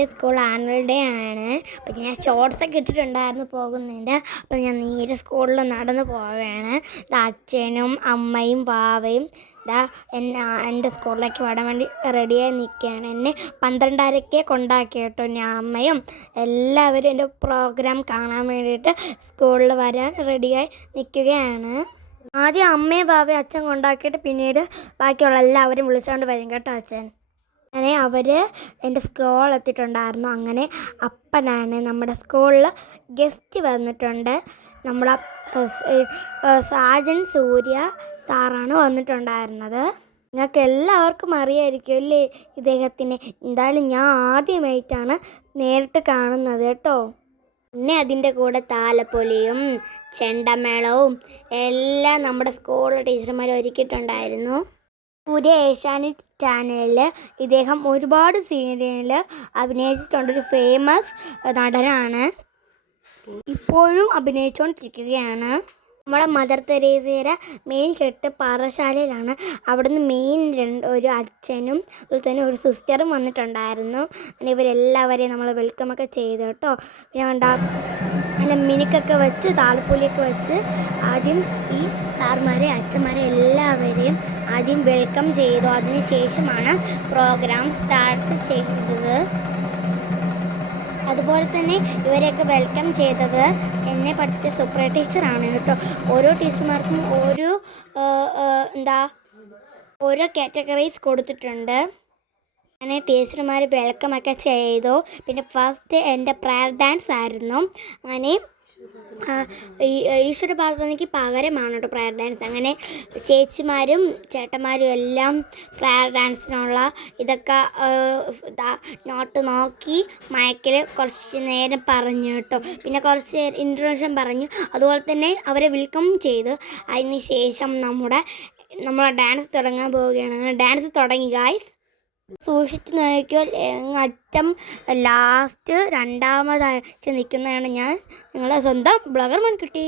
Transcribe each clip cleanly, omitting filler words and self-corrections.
എൻ്റെ school annual day ആണ്. അപ്പം ഞാൻ ഷോർട്സൊക്കെ ഇട്ടിട്ടുണ്ടായിരുന്നു പോകുന്നതിൻ്റെ. അപ്പം ഞാൻ നേരെ സ്കൂളിൽ നടന്ന് പോവുകയാണ്. അച്ഛനും അമ്മയും വാവയും എൻ്റെ സ്കൂളിലേക്ക് വരാൻ വേണ്ടി റെഡിയായി നിൽക്കുകയാണ്. എന്നെ 12:30 കൊണ്ടാക്കി കേട്ടോ. ഞാൻ അമ്മയും എല്ലാവരും എൻ്റെ പ്രോഗ്രാം കാണാൻ വേണ്ടിയിട്ട് സ്കൂളിൽ വരാൻ റെഡിയായി നിൽക്കുകയാണ്. ആദ്യം അമ്മയും വാവയും അച്ഛൻ കൊണ്ടാക്കിയിട്ട് പിന്നീട് ബാക്കിയുള്ള എല്ലാവരും വിളിച്ചുകൊണ്ട് വരും കേട്ടോ അച്ഛൻ. അങ്ങനെ അവർ എൻ്റെ സ്കൂളിൽ എത്തിയിട്ടുണ്ടായിരുന്നു. അങ്ങനെ അപ്പനാണ് നമ്മുടെ സ്കൂളിൽ ഗസ്റ്റ് വന്നിട്ടുണ്ട്. നമ്മുടെ സാജൻ സൂര്യ സാറാണ് വന്നിട്ടുണ്ടായിരുന്നത്. നിങ്ങൾക്ക് എല്ലാവർക്കും അറിയാമായിരിക്കും അല്ലേ ഇദ്ദേഹത്തിനെ. എന്തായാലും ഞാൻ ആദ്യമായിട്ടാണ് നേരിട്ട് കാണുന്നത് കേട്ടോ. പിന്നെ അതിൻ്റെ കൂടെ താലപ്പൊലിയും ചെണ്ടമേളവും എല്ലാം നമ്മുടെ സ്കൂളിലെ ടീച്ചർമാർ ഒരുക്കിയിട്ടുണ്ടായിരുന്നു. സൂര്യ ഏഷ്യാനെറ്റ് ചാനലിൽ ഇദ്ദേഹം ഒരുപാട് സീരിയലിൽ അഭിനയിച്ചിട്ടുണ്ടൊരു ഫേമസ് നടനാണ്. ഇപ്പോഴും അഭിനയിച്ചുകൊണ്ടിരിക്കുകയാണ്. നമ്മുടെ മദർ തെരേസയുടെ മെയിൻ ഹെഡ് പാറശാലയിലാണ്. അവിടുന്ന് മെയിൻ ഒരു അച്ഛനും അതുപോലെ തന്നെ ഒരു സിസ്റ്ററും വന്നിട്ടുണ്ടായിരുന്നു. അങ്ങനെ ഇവരെല്ലാവരെയും നമ്മൾ വെൽക്കമൊക്കെ ചെയ്തു കേട്ടോ. പിന്നെ നല്ല മിനുക്കൊക്കെ വെച്ച് താലപ്പൊലിയൊക്കെ വെച്ച് ആദ്യം ഈ സാർമാരെ അച്ഛന്മാരെ എല്ലാവരെയും ആദ്യം വെൽക്കം ചെയ്തു. അതിന് ശേഷമാണ് പ്രോഗ്രാം സ്റ്റാർട്ട് ചെയ്തത്. അതുപോലെ തന്നെ ഇവരെയൊക്കെ വെൽക്കം ചെയ്തത് എന്നെ പഠിപ്പിച്ച സൂപ്പർ ടീച്ചറാണ് കേട്ടോ. ഓരോ ടീച്ചർമാർക്കും ഓരോ കാറ്റഗറീസ് കൊടുത്തിട്ടുണ്ട്. അങ്ങനെ ടീച്ചർമാർ വെൽക്കമൊക്കെ ചെയ്തു. പിന്നെ ഫസ്റ്റ് എൻ്റെ പ്രയർ ഡാൻസ് ആയിരുന്നു. അങ്ങനെ ഈശ്വര പ്രാർത്ഥനയ്ക്ക് പകരമാണ് കേട്ടോ പ്രയർ ഡാൻസ്. അങ്ങനെ ചേച്ചിമാരും ചേട്ടന്മാരും എല്ലാം പ്രയർ ഡാൻസിനുള്ള ഇതൊക്കെ നോട്ട് നോക്കി മയക്കിൽ കുറച്ച് നേരം പറഞ്ഞു കേട്ടോ. പിന്നെ കുറച്ച് ഇൻട്രൊഡക്ഷൻ പറഞ്ഞു. അതുപോലെ തന്നെ അവരെ വെൽക്കം ചെയ്തു. അതിന് ശേഷം നമ്മളെ ഡാൻസ് തുടങ്ങാൻ പോവുകയാണ്. അങ്ങനെ ഡാൻസ് തുടങ്ങി ഗായ്സ്. സൂക്ഷിച്ച് നോക്കിയാൽ അറ്റം ലാസ്റ്റ് രണ്ടാമതാഴ്ച നിൽക്കുന്നതാണ് ഞാൻ, നിങ്ങളുടെ സ്വന്തം ബ്ലോഗർ മൺകുട്ടി.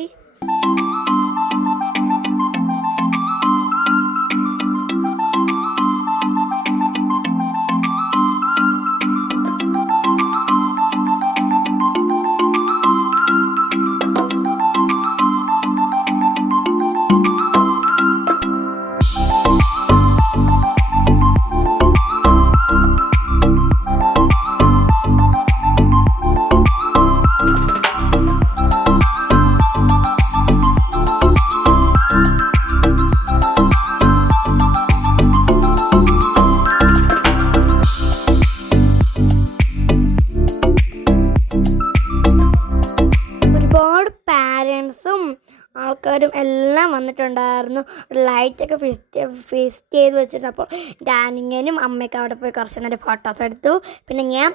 പാരൻസും ആൾക്കാരും എല്ലാം വന്നിട്ടുണ്ടായിരുന്നു. ലൈറ്റൊക്കെ ഫിക്സ് ചെയ്ത് വെച്ചിരുന്നപ്പോൾ ഡാനിങ്ങനും അമ്മയൊക്കെ അവിടെ പോയി കുറച്ച് നേരം ഫോട്ടോസ് എടുത്തു. പിന്നെ ഞാൻ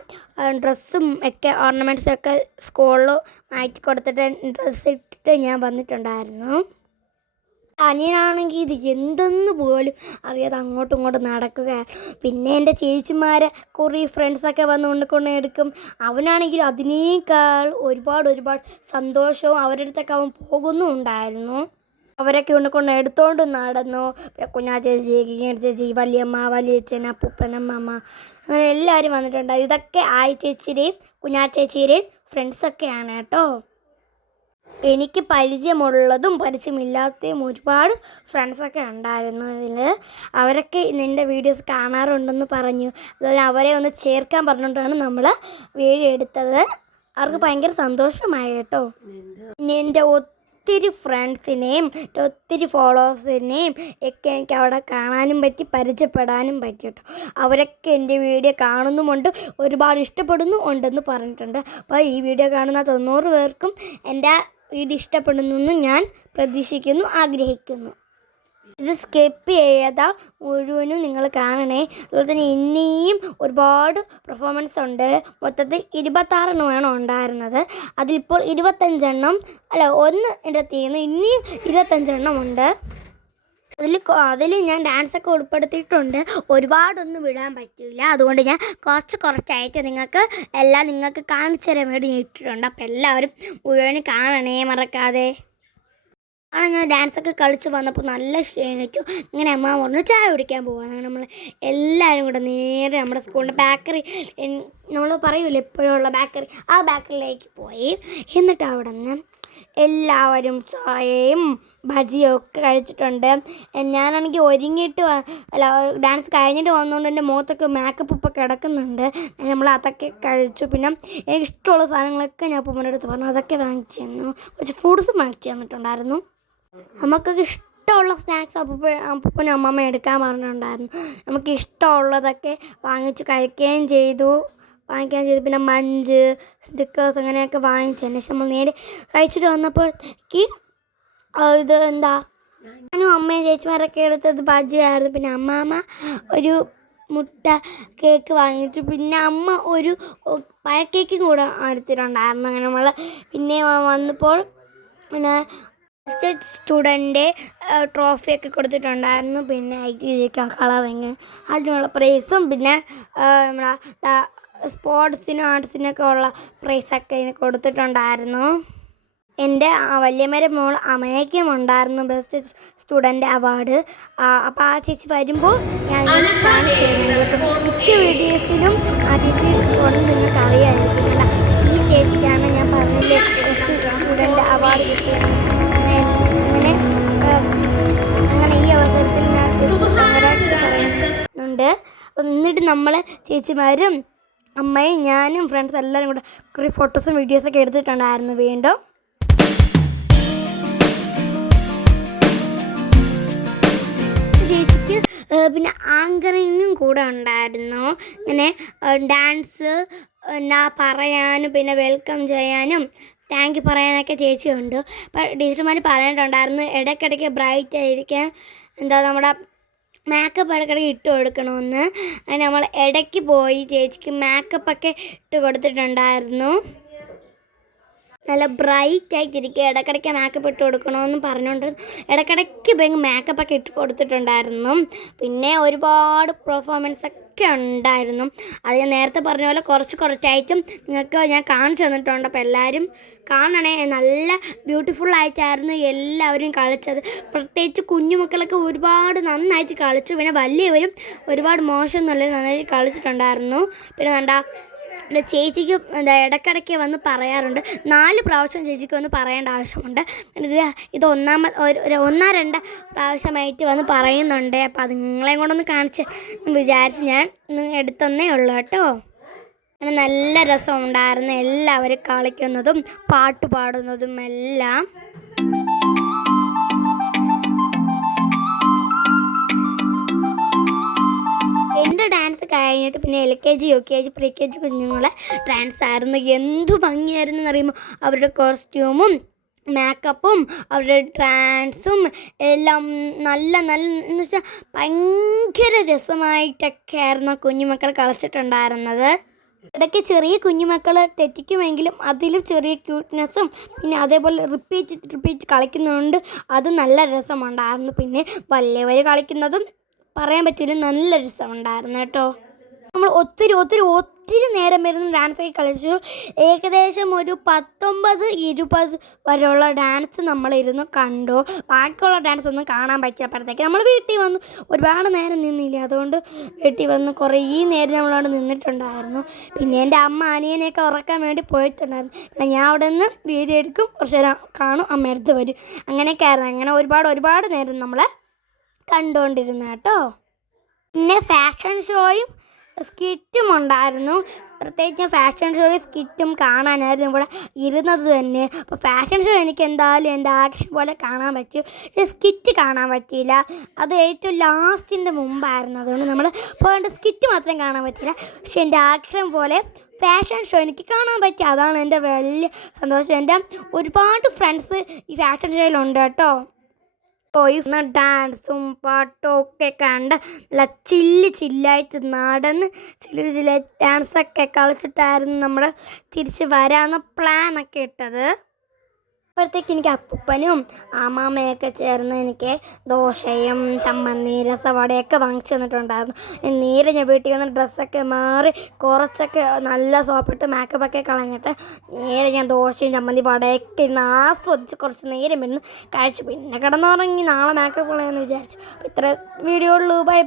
ഡ്രസ്സും ഒക്കെ ഓർണമെൻറ്റ്സൊക്കെ സ്കൂളിൽ മാറ്റി കൊടുത്തിട്ട് ഡ്രസ്സ് ഇട്ടിട്ട് ഞാൻ വന്നിട്ടുണ്ടായിരുന്നു. അനിയനാണെങ്കിൽ ഇത് എന്തെന്ന് പോലും അറിയാതെ അങ്ങോട്ടും ഇങ്ങോട്ടും നടക്കുക. പിന്നെ എൻ്റെ ചേച്ചിമാരെ കുറേ ഫ്രണ്ട്സൊക്കെ വന്ന് എടുക്കും. അവനാണെങ്കിൽ അതിനേക്കാൾ ഒരുപാട് സന്തോഷവും അവരുടെ അടുത്തൊക്കെ അവൻ പോകുന്നുണ്ടായിരുന്നു. അവരൊക്കെ എടുത്തോണ്ട് നടന്നു. പിന്നെ കുഞ്ഞാ ചേച്ചി വലിയമ്മ വലിയച്ഛൻ അപ്പൂപ്പനമ്മ അങ്ങനെ എല്ലാവരും വന്നിട്ടുണ്ടായിരുന്നു. ഇതൊക്കെ ആയി ചേച്ചിയുടെയും കുഞ്ഞാ ചേച്ചിയുടെയും ഫ്രണ്ട്സൊക്കെയാണ് കേട്ടോ. എനിക്ക് പരിചയമുള്ളതും പരിചയമില്ലാത്തതും ഒരുപാട് ഫ്രണ്ട്സൊക്കെ ഉണ്ടായിരുന്നു ഇതിൽ. അവരൊക്കെ എൻ്റെ വീഡിയോസ് കാണാറുണ്ടെന്ന് പറഞ്ഞു. അതുപോലെ അവരെ ഒന്ന് ചേർക്കാൻ പറഞ്ഞുകൊണ്ടാണ് നമ്മൾ വീഡിയോ എടുത്തത്. അവർക്ക് ഭയങ്കര സന്തോഷമായി കേട്ടോ. ഇനി എൻ്റെ ഒത്തിരി ഫ്രണ്ട്സിനെയും ഒത്തിരി ഫോളോവേഴ്സിനെയും ഒക്കെ എനിക്ക് അവിടെ കാണാനും പറ്റി പരിചയപ്പെടാനും പറ്റി കേട്ടോ. അവരൊക്കെ എൻ്റെ വീഡിയോ കാണുന്നുമുണ്ട്, ഒരുപാട് ഇഷ്ടപ്പെടുന്നു ഉണ്ടെന്ന് പറഞ്ഞിട്ടുണ്ട്. അപ്പോൾ ഈ വീഡിയോ കാണുന്ന 90 പേർക്കും എൻ്റെ വീഡിയോ ഇഷ്ടപ്പെടുന്നു ഞാൻ പ്രതീക്ഷിക്കുന്നു, ആഗ്രഹിക്കുന്നു. ഇത് സ്കിപ്പ് ചെയ്യാതെ മുഴുവനും നിങ്ങൾ കാണണേ. അതുപോലെ തന്നെ ഇനിയും ഒരുപാട് പെർഫോമൻസ് ഉണ്ട്. മൊത്തത്തിൽ 26 ഉണ്ടായിരുന്നത്. അതിലിപ്പോൾ 25 ഒന്ന് എൻ്റെ തീർന്നു. ഇനിയും 25 ഉണ്ട്. അതിൽ ഞാൻ ഡാൻസൊക്കെ ഉൾപ്പെടുത്തിയിട്ടുണ്ട്. ഒരുപാടൊന്നും വിടാൻ പറ്റില്ല. അതുകൊണ്ട് ഞാൻ കുറച്ചായിട്ട് നിങ്ങൾക്ക് കാണിച്ചു തരാൻ വേണ്ടി ഇട്ടിട്ടുണ്ട്. അപ്പോൾ എല്ലാവരും മുഴുവനും കാണണേ മറക്കാതെ. ആണ് ഞാൻ ഡാൻസൊക്കെ കളിച്ച് വന്നപ്പോൾ നല്ല ക്ഷീണിച്ചു. ഇങ്ങനെ അമ്മ പറഞ്ഞു ചായ കുടിക്കാൻ പോവാം. അങ്ങനെ നമ്മൾ എല്ലാവരും കൂടെ നേരെ നമ്മുടെ സ്കൂളിൻ്റെ ബേക്കറി, നമ്മൾ പറയൂലേ എപ്പോഴുള്ള ബേക്കറി, ആ ബേക്കറിയിലേക്ക് പോയി. എന്നിട്ട് അവിടെ നിന്ന് എല്ലാവരും ചായയും ബജിയും ഒക്കെ കഴിച്ചിട്ടുണ്ട്. ഞാനാണെങ്കിൽ ഒരുങ്ങിയിട്ട് അല്ല, ഡാൻസ് കഴിഞ്ഞിട്ട് വന്നുകൊണ്ട് എൻ്റെ മുഖത്തൊക്കെ മേക്കപ്പ് ഇപ്പോൾ കിടക്കുന്നുണ്ട്. നമ്മൾ അതൊക്കെ കഴിച്ചു. പിന്നെ എനിക്ക് ഇഷ്ടമുള്ള സാധനങ്ങളൊക്കെ ഞാൻ ഉപ്പൂമ്മയുടെ അടുത്ത് പറഞ്ഞു, അതൊക്കെ വാങ്ങിച്ചു തന്നു. കുറച്ച് ഫ്രൂട്ട്സും വാങ്ങിച്ചു തന്നിട്ടുണ്ടായിരുന്നു. നമുക്കൊക്കെ ഇഷ്ടമുള്ള സ്നാക്സ് അപ്പൂപ്പനും അമ്മമ്മ എടുക്കാൻ പറഞ്ഞിട്ടുണ്ടായിരുന്നു. നമുക്ക് ഇഷ്ടമുള്ളതൊക്കെ വാങ്ങിക്കുകയും ചെയ്തു. പിന്നെ മഞ്ച്, സ്റ്റിക്കേഴ്സ് അങ്ങനെയൊക്കെ വാങ്ങിച്ചതിന് ശേഷം നമ്മൾ നേരെ കഴിച്ചിട്ട് വന്നപ്പോഴത്തേക്ക് ഇത് എന്താ, ഞാനും അമ്മയും ചേച്ചിമാരൊക്കെ എടുത്തത് ബജിയായിരുന്നു. പിന്നെ അമ്മാമ്മ ഒരു മുട്ട കേക്ക് വാങ്ങിച്ചു. പിന്നെ അമ്മ ഒരു പഴക്കേക്കും കൂടെ എടുത്തിട്ടുണ്ടായിരുന്നു. അങ്ങനെ നമ്മൾ പിന്നെ വന്നപ്പോൾ പിന്നെ സ്റ്റുഡൻ്റ് ട്രോഫിയൊക്കെ കൊടുത്തിട്ടുണ്ടായിരുന്നു. പിന്നെ ITC കളറിങ് അതിനുള്ള പ്രൈസും പിന്നെ നമ്മുടെ സ്പോർട്സിനും ആർട്സിനൊക്കെ ഉള്ള പ്രൈസൊക്കെ ഇതിന് കൊടുത്തിട്ടുണ്ടായിരുന്നു. എൻ്റെ വല്യമ്മയുടെ മോൾ അമയക്കും ഉണ്ടായിരുന്നു ബെസ്റ്റ് സ്റ്റുഡൻ്റ് അവാർഡ്. അപ്പോൾ ആ ചേച്ചി വരുമ്പോൾ ഞാൻ കാണിച്ചു തരുന്നുണ്ട്. മിക്ക വീഡിയോസിലും ആ ചേച്ചി ഉടൻ നിങ്ങൾക്ക് അറിയാമായിരിക്കും. ഈ ചേച്ചിക്കാണ് ഞാൻ പറഞ്ഞില്ലേ ബെസ്റ്റ് സ്റ്റുഡൻ്റ് അവാർഡ് കിട്ടിയത്. അങ്ങനെ ഈ അവസരത്തിൽ ഞാൻ പറയുന്നുണ്ട്. എന്നിട്ട് നമ്മൾ ചേച്ചിമാരും അമ്മയും ഞാനും ഫ്രണ്ട്സ് എല്ലാവരും കൂടെ കുറേ ഫോട്ടോസും വീഡിയോസൊക്കെ എടുത്തിട്ടുണ്ടായിരുന്നു. വീണ്ടും ചേച്ചിക്ക് പിന്നെ ആങ്കറിങ്ങും കൂടെ ഉണ്ടായിരുന്നു. ഇങ്ങനെ ഡാൻസ് പറയാനും പിന്നെ വെൽക്കം ചെയ്യാനും താങ്ക് യു പറയാനൊക്കെ ചേച്ചിയുണ്ട്. അപ്പോൾ ടീച്ചർമാർ പറഞ്ഞിട്ടുണ്ടായിരുന്നു ഇടയ്ക്കിടയ്ക്ക് ബ്രൈറ്റ് ആയിരിക്കാൻ നമ്മുടെ മേക്കപ്പ് ഇടയ്ക്കിടയ്ക്ക് ഇട്ട് കൊടുക്കണമെന്ന്. അങ്ങനെ നമ്മൾ ഇടയ്ക്ക് പോയി ചേച്ചിക്ക് മേക്കപ്പൊക്കെ ഇട്ട് കൊടുത്തിട്ടുണ്ടായിരുന്നു. നല്ല ബ്രൈറ്റ് ആയിട്ടിരിക്കുക, ഇടയ്ക്കിടയ്ക്ക് മേക്കപ്പ് ഇട്ട് കൊടുക്കണമെന്ന് പറഞ്ഞുകൊണ്ട് ഇടയ്ക്കിടയ്ക്ക് പോയി മേക്കപ്പൊക്കെ ഇട്ട് കൊടുത്തിട്ടുണ്ടായിരുന്നു. പിന്നെ ഒരുപാട് പെർഫോമൻസൊക്കെ ഉണ്ടായിരുന്നു. അത് ഞാൻ നേരത്തെ പറഞ്ഞ പോലെ കുറച്ചായിട്ടും നിങ്ങൾക്ക് ഞാൻ കാണിച്ചു തന്നിട്ടുണ്ട്. അപ്പോൾ എല്ലാവരും കാണണേ. നല്ല ബ്യൂട്ടിഫുള്ളായിട്ടായിരുന്നു എല്ലാവരും കളിച്ചത്. പ്രത്യേകിച്ച് കുഞ്ഞുമക്കളൊക്കെ ഒരുപാട് നന്നായിട്ട് കളിച്ചു. പിന്നെ വലിയവരും ഒരുപാട് മോശമൊന്നുമല്ല, നന്നായിട്ട് കളിച്ചിട്ടുണ്ടായിരുന്നു. പിന്നെ എൻ്റെ ചേച്ചിക്ക് ഇടയ്ക്കിടയ്ക്ക് വന്ന് പറയാറുണ്ട്. 4 പ്രാവശ്യം ചേച്ചിക്ക് വന്ന് പറയേണ്ട ആവശ്യമുണ്ട്. ഇത് ഒന്നോ രണ്ടോ പ്രാവശ്യമായിട്ട് വന്ന് പറയുന്നുണ്ട്. അപ്പോൾ അത് നിങ്ങളെയും കൊണ്ടൊന്ന് കാണിച്ച് വിചാരിച്ച് ഞാൻ എടുത്തന്നേ ഉള്ളൂ കേട്ടോ. അങ്ങനെ നല്ല രസമുണ്ടായിരുന്നു എല്ലാവരും കളിക്കുന്നതും പാട്ട് പാടുന്നതും എല്ലാം. എൻ്റെ ഡാൻസ് കഴിഞ്ഞിട്ട് പിന്നെ LKG UKG PKG കുഞ്ഞുങ്ങളെ ഡാൻസ് ആയിരുന്നു. എന്തു ഭംഗിയായിരുന്നു എന്നറിയുമ്പോൾ അവരുടെ കോസ്റ്റ്യൂമും മേക്കപ്പും അവരുടെ ഡാൻസും എല്ലാം നല്ല എന്ന് വെച്ചാൽ ഭയങ്കര രസമായിട്ടൊക്കെ ആയിരുന്നു കുഞ്ഞുമക്കൾ കളിച്ചിട്ടുണ്ടായിരുന്നത്. ഇടയ്ക്ക് ചെറിയ കുഞ്ഞുമക്കൾ തെറ്റിക്കുമെങ്കിലും അതിലും ചെറിയ ക്യൂട്ട്നെസ്സും പിന്നെ അതേപോലെ റിപ്പീറ്റ് കളിക്കുന്നതുകൊണ്ട് അത് നല്ല രസമുണ്ടായിരുന്നു. പിന്നെ വലിയവർ കളിക്കുന്നതും പറയാൻ പറ്റില്ല, നല്ല രസമുണ്ടായിരുന്നു കേട്ടോ. നമ്മൾ ഒത്തിരി നേരം വരുന്ന ഡാൻസൊക്കെ കളിച്ചു. ഏകദേശം ഒരു 19-20 വരെയുള്ള ഡാൻസ് നമ്മളിരുന്ന് കണ്ടു. ബാക്കിയുള്ള ഡാൻസ് ഒന്നും കാണാൻ പറ്റിയപ്പോഴത്തേക്ക് നമ്മൾ വീട്ടിൽ വന്നു. ഒരുപാട് നേരം നിന്നില്ല, അതുകൊണ്ട് വീട്ടിൽ വന്ന് കുറേ നേരം നമ്മളവിടെ നിന്നിട്ടുണ്ടായിരുന്നു. പിന്നെ എൻ്റെ അമ്മ അനിയനെയൊക്കെ ഉറക്കാൻ വേണ്ടി പോയിട്ടുണ്ടായിരുന്നു. പിന്നെ ഞാൻ അവിടെ നിന്ന് വീഡിയോ എടുക്കും, കുറച്ച് നേരം കാണും, അമ്മ അടുത്ത് വരും. അങ്ങനെയൊക്കെ ആയിരുന്നു. അങ്ങനെ ഒരുപാട് നേരം നമ്മൾ കണ്ടുകൊണ്ടിരുന്നു കേട്ടോ. പിന്നെ ഫാഷൻ ഷോയും സ്കിറ്റും ഉണ്ടായിരുന്നു. പ്രത്യേകിച്ച് ഫാഷൻ ഷോയും സ്കിറ്റും കാണാനായിരുന്നു ഇവിടെ ഇരുന്നത് തന്നെ. അപ്പോൾ ഫാഷൻ ഷോ എനിക്ക് എന്തായാലും എൻ്റെ ആഗ്രഹം പോലെ കാണാൻ പറ്റും. പക്ഷേ സ്കിറ്റ് കാണാൻ പറ്റിയില്ല, അത് ഏറ്റവും ലാസ്റ്റിൻ്റെ മുമ്പായിരുന്നു. അതുകൊണ്ട് നമ്മൾ പോകേണ്ട സ്കിറ്റ് മാത്രം കാണാൻ പറ്റില്ല. പക്ഷേ എൻ്റെ ആഗ്രഹം പോലെ ഫാഷൻ ഷോ എനിക്ക് കാണാൻ പറ്റി. അതാണ് എൻ്റെ വലിയ സന്തോഷം. എൻ്റെ ഒരുപാട് ഫ്രണ്ട്സ് ഈ ഫാഷൻ ഷോയിലുണ്ട് കേട്ടോ. ഡാൻസും പാട്ടും ഒക്കെ കണ്ട് നല്ല ചില്ലായിട്ട് നടന്ന് ചില്ലായിട്ട് ഡാൻസൊക്കെ കളിച്ചിട്ടായിരുന്നു നമ്മൾ തിരിച്ച് വരാമെന്ന് പ്ലാനൊക്കെ ഇട്ടത്. അപ്പോഴത്തേക്ക് എനിക്ക് അപ്പൂപ്പനും അമ്മാമ്മയൊക്കെ ചേർന്ന് എനിക്ക് ദോശയും ചമ്മന്തി രസവടയൊക്കെ വാങ്ങിച്ചു തന്നിട്ടുണ്ടായിരുന്നു. നേരെ ഞാൻ വീട്ടിൽ വന്ന് ഡ്രസ്സൊക്കെ മാറി കുറച്ചൊക്കെ നല്ല സോപ്പിട്ട് മേക്കപ്പൊക്കെ കളഞ്ഞിട്ട് നേരെ ഞാൻ ദോശയും ചമ്മന്തി വടയൊക്കെ ഇരുന്ന് ആസ്വദിച്ച് കുറച്ച് നേരം ഇരുന്ന് കഴിച്ചു. പിന്നെ കിടന്നുറങ്ങി നാളെ മേക്കപ്പ് കളയാമെന്ന് വിചാരിച്ചു. അപ്പോൾ ഇത്ര വീഡിയോ ഉള്ളൂ. Bye bye.